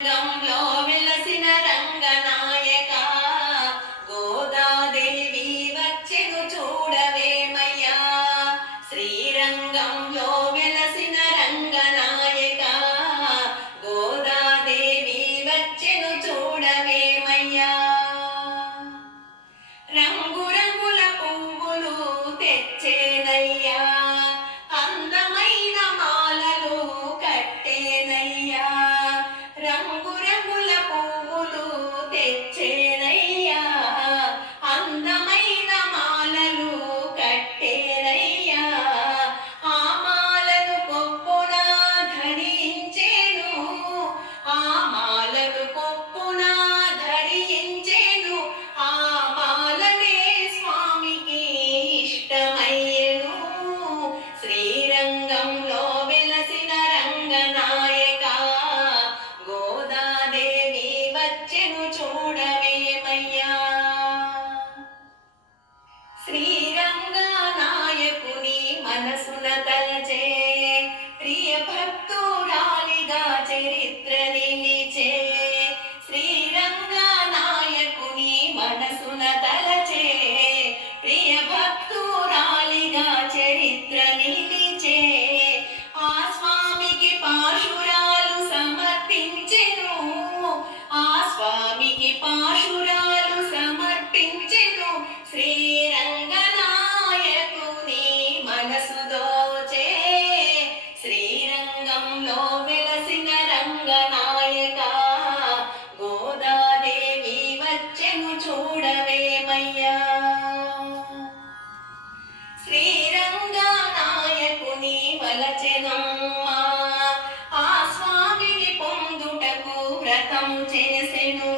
రంగంలో వెలసిన రంగనాయక గోదాదేవి వచ్చెను చూడవేమయ్యా. శ్రీరంగంలో వెలసిన రంగనాయక గోదాదేవి వచ్చెను చూడవేమయ్యా. రంగురంగుల పువ్వులు తెచ్చేనయ్యా, అందమైన మాలలు కట్టేనయ్యా. రంగురంగుల పువ్వులు తెచ్చేనయ్యా, అందమైన మాలలు కట్టేనయ్యా. ఆ మాలను కొప్పున ధరించేను, ఆ మాలను కొప్పున ధరించేను. ఆ మాలనే స్వామికి ఇష్టమయ్యెను. శ్రీరంగంలో వెలసిన రంగనాయక గోదాదేవి వచ్చెను చూడవేమయ్యా. శ్రీరంగనాయకుని మనసున తలచే ప్రియ భక్తురాలిగా చరిత్ర నిలిచే. శ్రీరంగనాయకుని మనసున తలచే ప్రియ భక్తురాలిగా చరిత్ర నిలిచే. ఆ స్వామికి పాశురాలు సమర్పించెను, ఆ స్వామికి పాశురాలు సమర్పించెను. శ్రీరంగనాయకుని మనసు దోచే. శ్రీరంగంలో వెలసిన రంగనాయక గోదాదేవి వచ్చెను చూడవేమయ్యా. శ్రీరంగనాయకుని వలచెనమ్మా, ఆ స్వామిని పొందుటకు వ్రతం చేసెను.